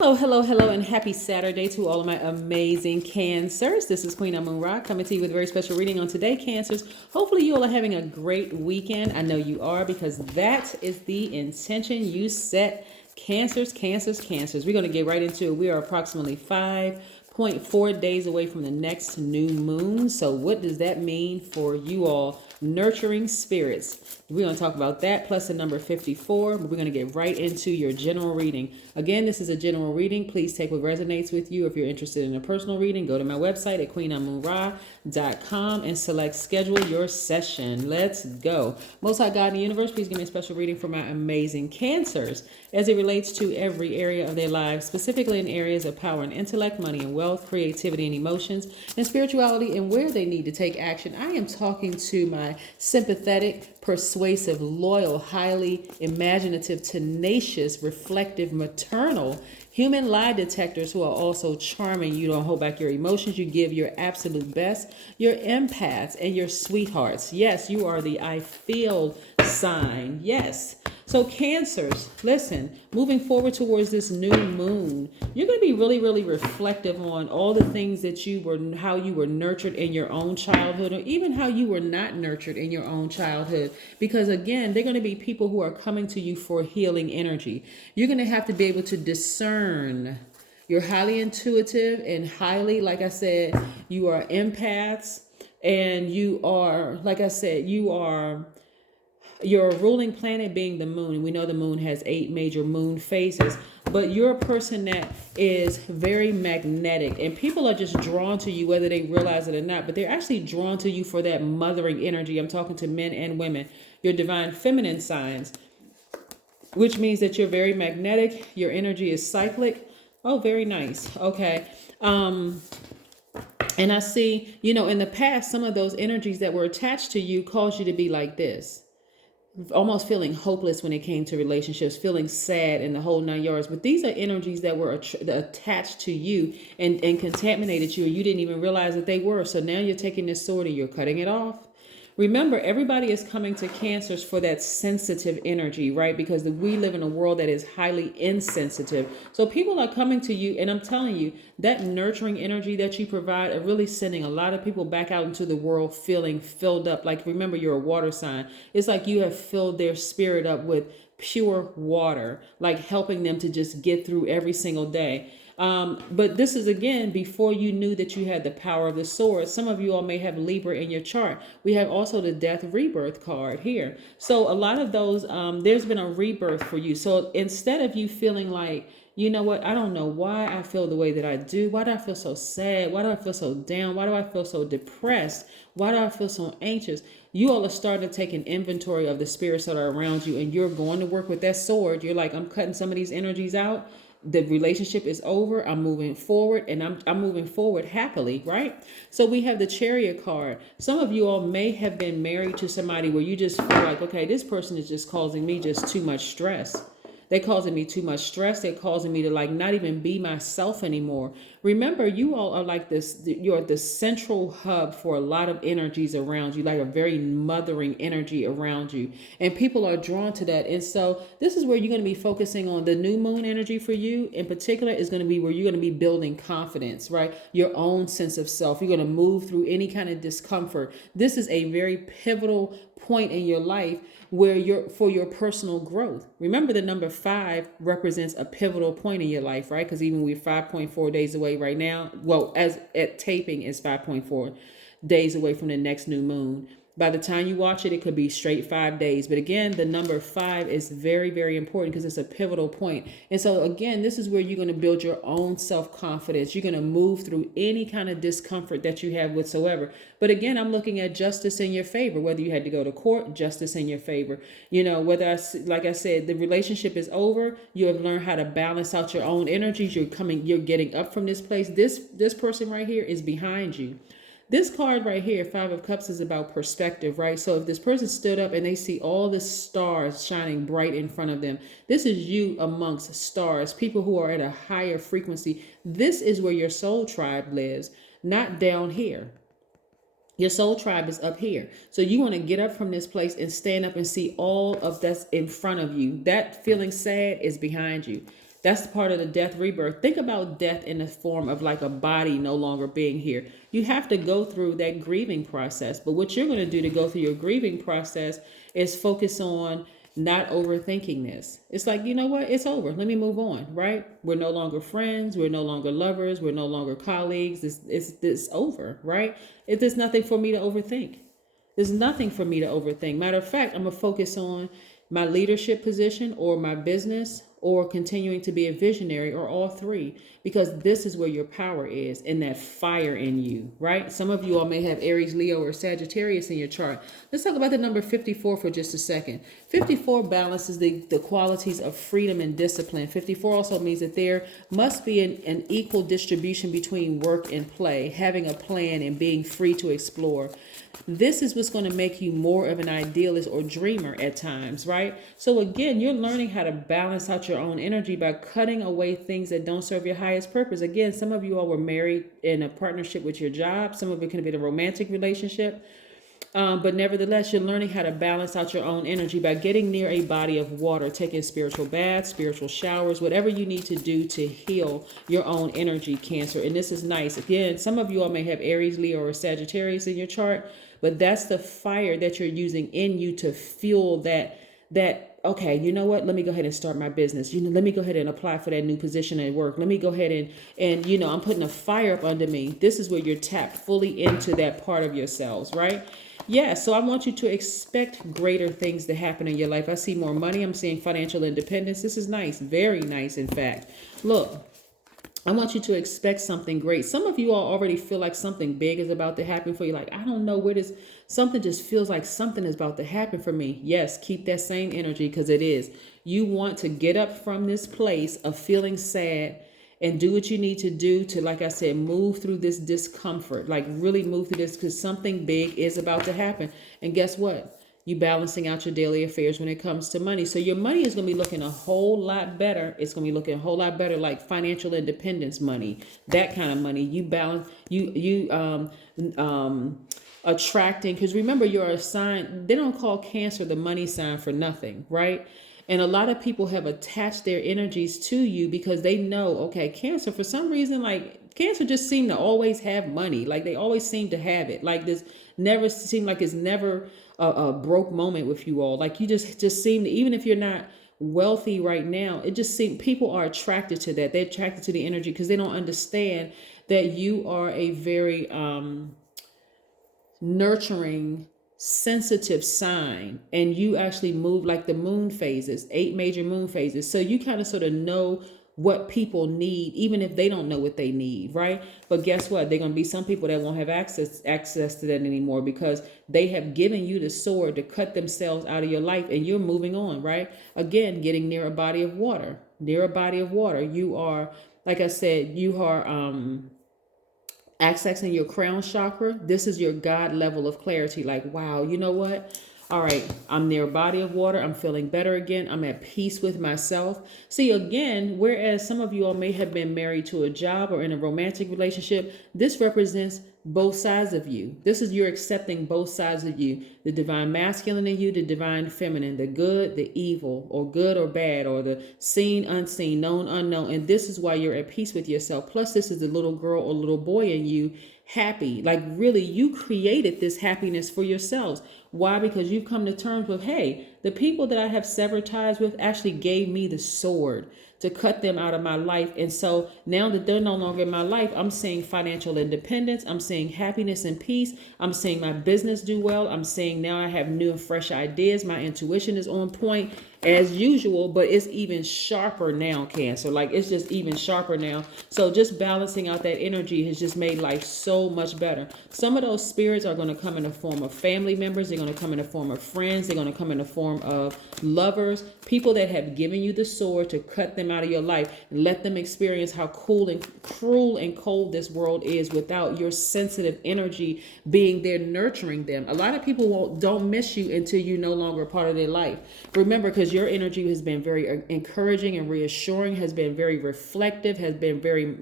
Hello, hello, hello, and happy Saturday to all of my amazing Cancers. This is Queen Amun Ra coming to you with a very special reading on today, Cancers. Hopefully, you all are having a great weekend. I know you are because that is the intention you set. Cancers, Cancers, Cancers. We're going to get right into it. We are approximately 5.4 days away from the next new moon. So, what does that mean for you all? Nurturing spirits. We're going to talk about that plus the number 54. But we're going to get right into your general reading. Again, this is a general reading. Please take what resonates with you. If you're interested in a personal reading, go to my website at queenamunra.com and select schedule your session. Let's go. Most High God in the universe, please give me a special reading for my amazing Cancers as it relates to every area of their lives, specifically in areas of power and intellect, money and wealth, creativity and emotions, and spirituality, and where they need to take action. I am talking to my sympathetic, persuasive, loyal, highly imaginative, tenacious, reflective, maternal, human lie detectors who are also charming. You don't hold back your emotions. You give your absolute best. Your empaths and your sweethearts. Yes, you are the I feel sign. Yes. So Cancers, listen, moving forward towards this new moon, you're going to be really, really reflective on all the things that how you were nurtured in your own childhood, or even how you were not nurtured in your own childhood. Because again, they're going to be people who are coming to you for healing energy. You're going to have to be able to discern. You're highly intuitive and highly, like I said, you are empaths, and you are, like I said, you are your ruling planet being the moon. And we know the moon has 8 major moon phases, but you're a person that is very magnetic, and people are just drawn to you whether they realize it or not, but they're actually drawn to you for that mothering energy. I'm talking to men and women. Your divine feminine signs, which means that you're very magnetic. Your energy is cyclic. Oh, very nice. Okay. And I see, in the past, some of those energies that were attached to you caused you to be like this, almost feeling hopeless when it came to relationships, feeling sad in the whole 9 yards. But these are energies that were attached to you and contaminated you, and you didn't even realize that they were. So now you're taking this sword and you're cutting it off. Remember, everybody is coming to Cancers for that sensitive energy, right? Because we live in a world that is highly insensitive. So people are coming to you, and I'm telling you, that nurturing energy that you provide are really sending a lot of people back out into the world feeling filled up. Like, remember, you're a water sign. It's like you have filled their spirit up with pure water, like helping them to just get through every single day. But this is, again, before you knew that you had the power of the sword. Some of you all may have Libra in your chart. We have also the death rebirth card here. So a lot of those, there's been a rebirth for you. So instead of you feeling like, you know what, I don't know why I feel the way that I do. Why do I feel so sad? Why do I feel so down? Why do I feel so depressed? Why do I feel so anxious? You all are starting to take an inventory of the spirits that are around you, and you're going to work with that sword. You're like, I'm cutting some of these energies out. The relationship is over. I'm moving forward, and I'm moving forward happily, right? So we have the Chariot card. Some of you all may have been married to somebody where you just feel like, okay, this person is just causing me just too much stress. They're causing me too much stress. They're causing me to like not even be myself anymore. Remember, you all are like this. You're the central hub for a lot of energies around you, like a very mothering energy around you. And people are drawn to that. And so this is where you're going to be focusing on. The new moon energy for you in particular is going to be where you're going to be building confidence, right? Your own sense of self. You're going to move through any kind of discomfort. This is a very pivotal point in your life where you're for your personal growth. Remember, the number 5 represents a pivotal point in your life, right? Because even we're 5.4 days away right now. Well, as at taping is 5.4 days away from the next new moon. By the time you watch it, it could be straight 5 days. But again, the number 5 is very, very important because it's a pivotal point. And so again, this is where you're going to build your own self-confidence. You're going to move through any kind of discomfort that you have whatsoever. But again, I'm looking at justice in your favor. Whether you had to go to court, justice in your favor. Whether, like I said, the relationship is over, you have learned how to balance out your own energies. You're getting up from this place. This person right here is behind you. This card right here, 5 of Cups, is about perspective, right? So if this person stood up and they see all the stars shining bright in front of them, this is you amongst stars, people who are at a higher frequency. This is where your soul tribe lives, not down here. Your soul tribe is up here. So you want to get up from this place and stand up and see all of that's in front of you. That feeling sad is behind you. That's part of the death rebirth. Think about death in the form of like a body no longer being here. You have to go through that grieving process. But what you're going to do to go through your grieving process is focus on not overthinking this. It's like, you know what? It's over. Let me move on, right? We're no longer friends. We're no longer lovers. We're no longer colleagues. It's over, right? There's nothing for me to overthink. There's nothing for me to overthink. Matter of fact, I'm going to focus on my leadership position or my business or continuing to be a visionary or all three, because this is where your power is, in that fire in you, right? Some of you all may have Aries, Leo, or Sagittarius in your chart. Let's talk about the number 54 for just a second. 54 balances the qualities of freedom and discipline. 54 also means that there must be an equal distribution between work and play, having a plan and being free to explore. This is what's going to make you more of an idealist or dreamer at times, right? So again, you're learning how to balance out your own energy by cutting away things that don't serve your highest purpose. Again, some of you all were married in a partnership with your job. Some of it could have been a romantic relationship. But nevertheless, you're learning how to balance out your own energy by getting near a body of water, taking spiritual baths, spiritual showers, whatever you need to do to heal your own energy, Cancer. And this is nice. Again, some of you all may have Aries, Leo, or Sagittarius in your chart, but that's the fire that you're using in you to fuel that okay, you know what? Let me go ahead and start my business. Let me go ahead and apply for that new position at work. Let me go ahead and I'm putting a fire up under me. This is where you're tapped fully into that part of yourselves, right? Yeah, so I want you to expect greater things to happen in your life. I see more money. I'm seeing financial independence. This is nice. Very nice, in fact. Look, I want you to expect something great. Some of you all already feel like something big is about to happen for you. Like, I don't know where this, something just feels like something is about to happen for me. Yes, keep that same energy, because it is. You want to get up from this place of feeling sad and do what you need to do to, like I said, move through this discomfort, like really move through this, because something big is about to happen. And guess what? You balancing out your daily affairs when it comes to money. So your money is going to be looking a whole lot better. It's going to be looking a whole lot better, like financial independence money, that kind of money. You balance, attracting, because remember, you're a sign. They don't call Cancer the money sign for nothing, right? And a lot of people have attached their energies to you because they know, okay, Cancer, for some reason, like Cancer just seem to always have money. Like they always seem to have it. Like this never seemed like it's never a broke moment with you all. Like you just seem to, even if you're not wealthy right now, it just seems people are attracted to that. They're attracted to the energy because they don't understand that you are a very nurturing, sensitive sign, and you actually move like the moon phases, 8 major moon phases. So you kind of sort of know what people need, even if they don't know what they need, right? But guess what? They're going to be some people that won't have access to that anymore because they have given you the sword to cut themselves out of your life, and you're moving on, right? Again, getting near a body of water. Near a body of water. You are, like I said, you are accessing your crown chakra. This is your God level of clarity. Like, wow, you know what? All right, I'm near a body of water. I'm feeling better again. I'm at peace with myself. See, again, whereas some of you all may have been married to a job or in a romantic relationship, this represents both sides of you. This is you're accepting both sides of you, the divine masculine in you, the divine feminine, the good, the evil, or good or bad, or the seen, unseen, known, unknown. And this is why you're at peace with yourself. Plus, this is the little girl or little boy in you happy. Like really, you created this happiness for yourselves. Why? Because you've come to terms with, hey, the people that I have severed ties with actually gave me the sword to cut them out of my life. And so now that they're no longer in my life, I'm seeing financial independence. I'm seeing happiness and peace. I'm seeing my business do well. I'm seeing now I have new and fresh ideas. My intuition is on point as usual, but it's even sharper now, Cancer. Like it's just even sharper now. So just balancing out that energy has just made life so much better. Some of those spirits are going to come in the form of family members. They're going to come in the form of friends. They're going to come in the form of lovers, people that have given you the sword to cut them out of your life and let them experience how cruel and cold this world is without your sensitive energy being there nurturing them. A lot of people don't miss you until you're no longer a part of their life. Remember, because your energy has been very encouraging and reassuring, has been very reflective, has been very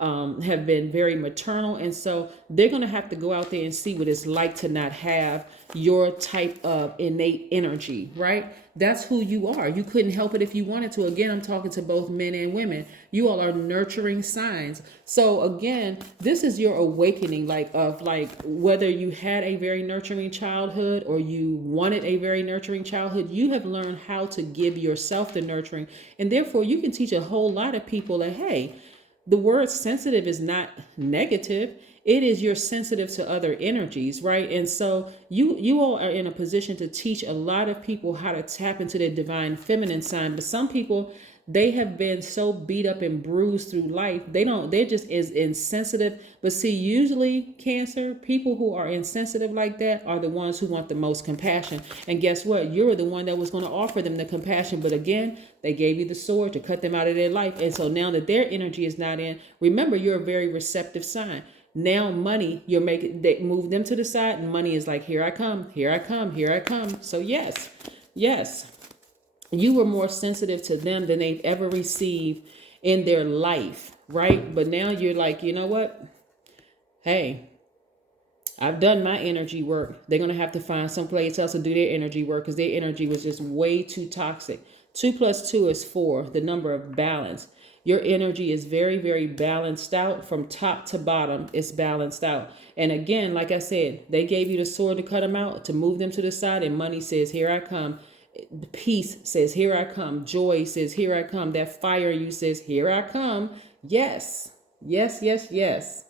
have been very maternal. And so they're going to have to go out there and see what it's like to not have your type of innate energy, right? That's who you are. You couldn't help it if you wanted to. Again, I'm talking to both men and women. You all are nurturing signs. So again, this is your awakening, like whether you had a very nurturing childhood or you wanted a very nurturing childhood, you have learned how to give yourself the nurturing. And therefore you can teach a whole lot of people that, hey, the word sensitive is not negative. It is you're sensitive to other energies, right? And so you all are in a position to teach a lot of people how to tap into their divine feminine sign. But some people, they have been so beat up and bruised through life, they're just as insensitive. But see, usually Cancer, people who are insensitive like that are the ones who want the most compassion. And guess what? You're the one that was going to offer them the compassion. But again, they gave you the sword to cut them out of their life. And so now that their energy is not in, remember, you're a very receptive sign. Now money, they move them to the side, and money is like, here I come, here I come, here I come. So yes, you were more sensitive to them than they've ever received in their life, right? But now you're like, you know what? Hey, I've done my energy work. They're going to have to find someplace else to do their energy work because their energy was just way too toxic. 2 + 2 is 4, the number of balance. Your energy is very, very balanced out from top to bottom. It's balanced out. And again, like I said, they gave you the sword to cut them out, to move them to the side. And money says, here I come. Peace says, here I come. Joy says, here I come. That fire in you says, here I come. Yes, yes, yes, yes.